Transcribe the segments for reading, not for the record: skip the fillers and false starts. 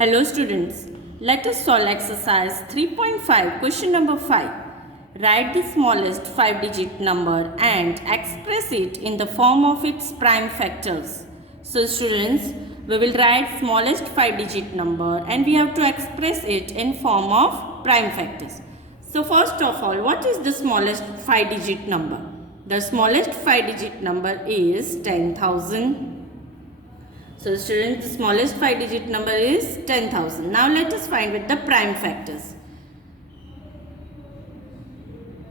Hello students, let us solve exercise 3.5 question number 5. Write the smallest 5-digit number and express it in the form of its prime factors. So students, we will write smallest 5-digit number and we have to express it in form of prime factors. So first of all, what is the smallest 5-digit number? The smallest 5-digit number is 10,000. So students, the smallest 5-digit number is 10,000. Now let us find with the prime factors.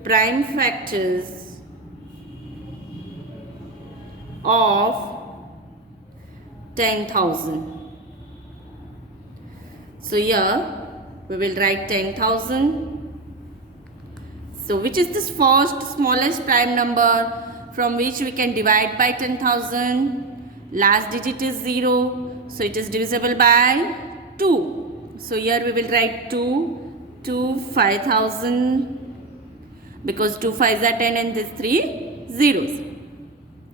Prime factors of 10,000. So here we will write 10,000. So which is this first smallest prime number from which we can divide by 10,000? Last digit is 0, so it is divisible by 2. So here we will write 2, 5,000, because 2 5s are 10 and these 3 zeros.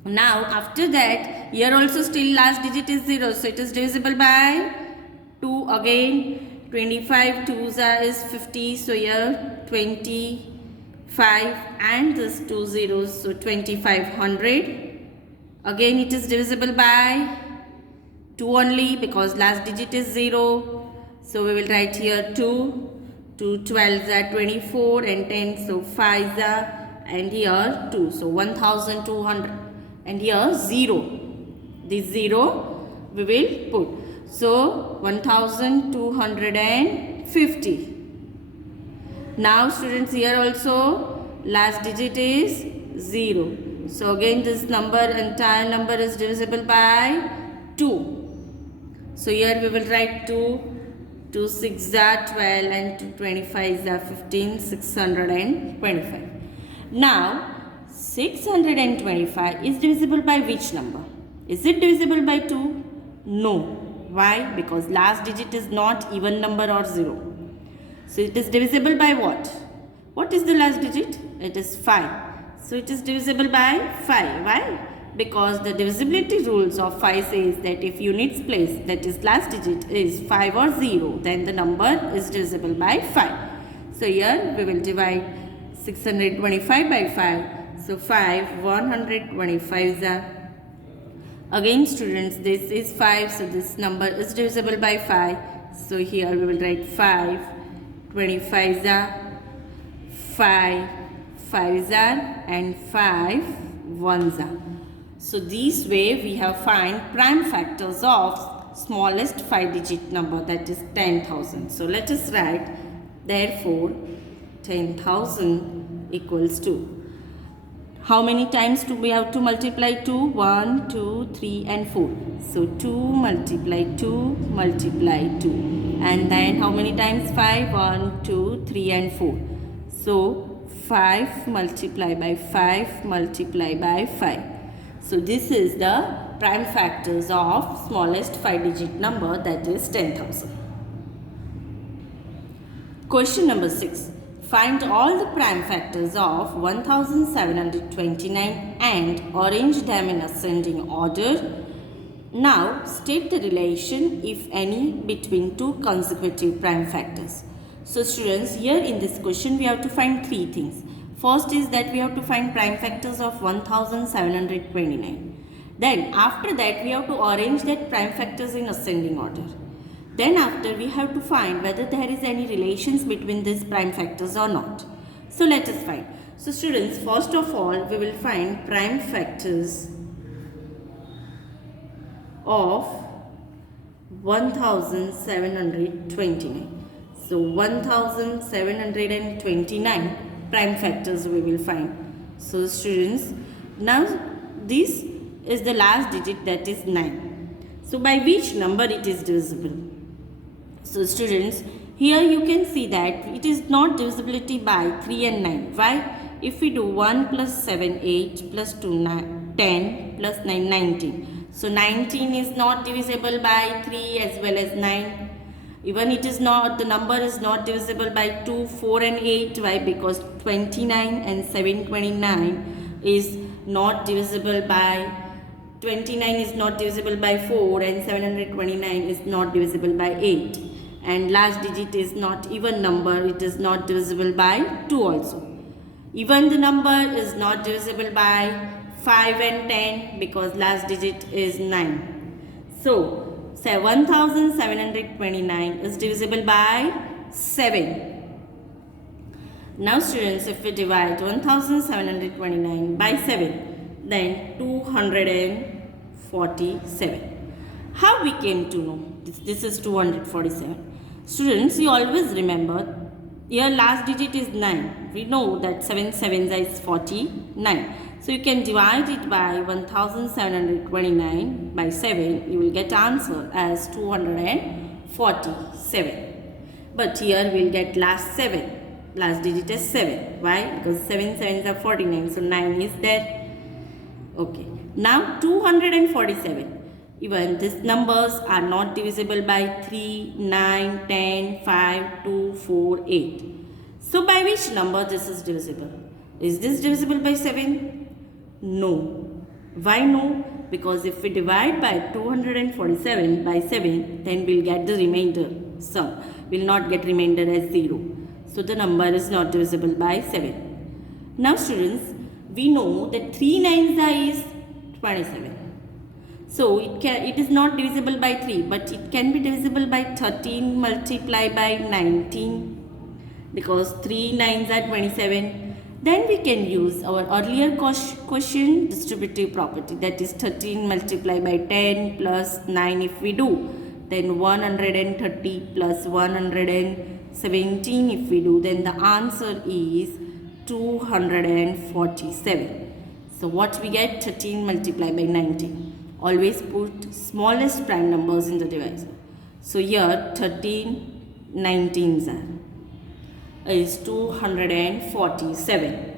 Now after that, here also still last digit is 0, so it is divisible by 2 again. 25 2s is 50, so here 25 and this 2 zeros, so 2500. Again it is divisible by 2 only because last digit is 0. So we will write here 2. 2 12s are 24 and 10, so 5s are, and here 2. So 1200 and here 0. This 0 we will put. So 1250. Now students, here also last digit is 0. So again this number, entire number is divisible by 2. So here we will write 2. 2 6s are 12 and 2 25s are 15, 625. Now 625 is divisible by which number? Is it divisible by 2? No. Why? Because last digit is not even number or 0. So it is divisible by what? What is the last digit? It is 5. So it is divisible by 5. Why? Because the divisibility rules of 5 says that if units place, that is last digit, is 5 or 0, then the number is divisible by 5. So here we will divide 625 by 5. So 5 125s are. Again students, this is 5, so this number is divisible by 5. So here we will write 5 25s are, 5 5s are, and 5 1s are. So this way we have find prime factors of smallest 5-digit number, that is 10,000. So let us write, therefore 10,000 equals to, how many times do we have to multiply 2? 1, 2, 3 and 4. So 2 multiply 2 multiply 2. And then how many times? 5, 1, 2, 3 and 4. So 5 multiply by 5 multiply by 5. So this is the prime factors of smallest 5-digit number, that is 10,000. Question number 6. Find all the prime factors of 1729 and arrange them in ascending order. Now state the relation, if any, between two consecutive prime factors. So students, here in this question we have to find 3 things. First is that we have to find prime factors of 1729. Then after that we have to arrange that prime factors in ascending order. Then after we have to find whether there is any relations between these prime factors or not. So let us find. So students, first of all we will find prime factors of 1729. So 1729 prime factors we will find. So students, now this is the last digit, that is 9. So by which number it is divisible? So students, here you can see that it is not divisibility by 3 and 9. Why? If we do 1 plus 7 8 plus 2 9, 10 plus 9 19. So 19 is not divisible by 3 as well as 9. Even it is not, the number is not divisible by 2, 4 and 8. Why? Because 29 and 729 is not divisible by 29 is not divisible by 4 and 729 is not divisible by 8. And last digit is not even number, it is not divisible by 2 also. Even the number is not divisible by 5 and 10 because last digit is 9. So, say 1729 is divisible by 7. Now students, if we divide 1729 by 7, then 247. How we came to know? This is 247. Students, you always remember, your last digit is 9. We know that 7 sevens is 49. So you can divide it by 1729 by 7. You will get answer as 247. But here we will get last 7. Last digit is 7. Why? Because 7 sevens are 49. So 9 is there. Okay. Now 247. Even these numbers are not divisible by 3, 9, 10, 5, 2, 4, 8. So by which number this is divisible? Is this divisible by 7? No. Why no? Because if we divide by 247 by 7, then we'll get the remainder sum. We'll not get remainder as 0. So the number is not divisible by 7. Now students, we know that 3 nines is 27. So it is not divisible by 3, but it can be divisible by 13 multiplied by 19 because 3 nines are 27. Then we can use our earlier question distributive property, that is 13 multiplied by 10 plus 9 if we do, then 130 plus 117 if we do, then the answer is 247. So what we get? 13 multiplied by 19. Always put smallest prime numbers in the divisor. So here 13 19s is 247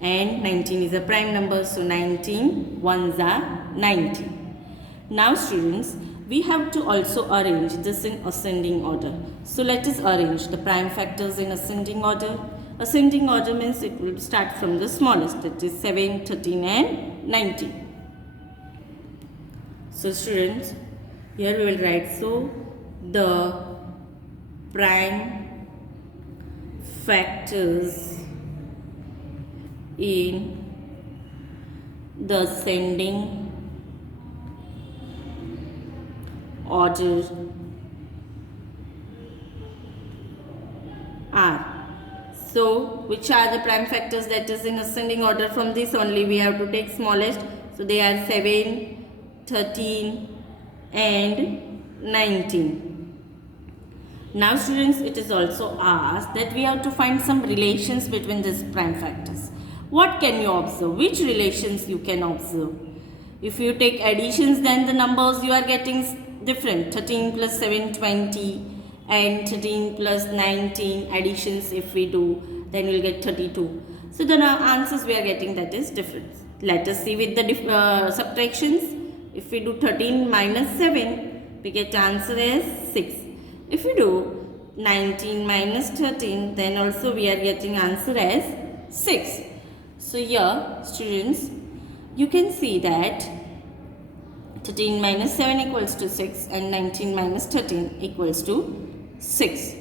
and 19 is a prime number, so 19 ones are 90. Now students, we have to also arrange this in ascending order. So let us arrange the prime factors in ascending order. Ascending order means it will start from the smallest, that is 7, 13 and 19. So students, here we will write, so the prime factors in the ascending order are. So which are the prime factors that is in ascending order? From this only we have to take smallest. So they are 7, 13 and 19. Now students, it is also asked that we have to find some relations between these prime factors. What can you observe? Which relations you can observe? If you take additions, then the numbers you are getting different. 13 plus 7, 20 and 13 plus 19 additions if we do, then we will get 32. So the answers we are getting, that is different. Let us see with the subtractions. If we do 13 minus 7, we get answer as 6. If we do 19 minus 13, then also we are getting answer as 6. So here students, you can see that 13 minus 7 equals to 6 and 19 minus 13 equals to 6.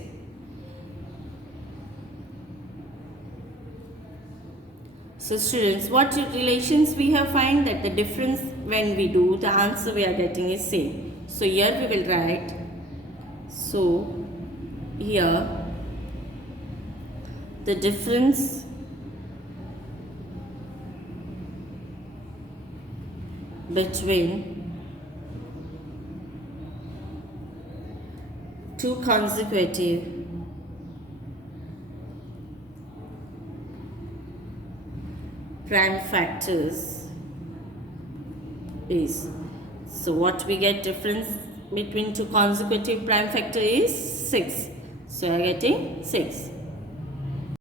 So students, what relations we have find? That the difference when we do, the answer we are getting is same. So here we will write, so here the difference between two consecutive prime factors is, so what we get difference between two consecutive prime factor is 6. So we are getting 6.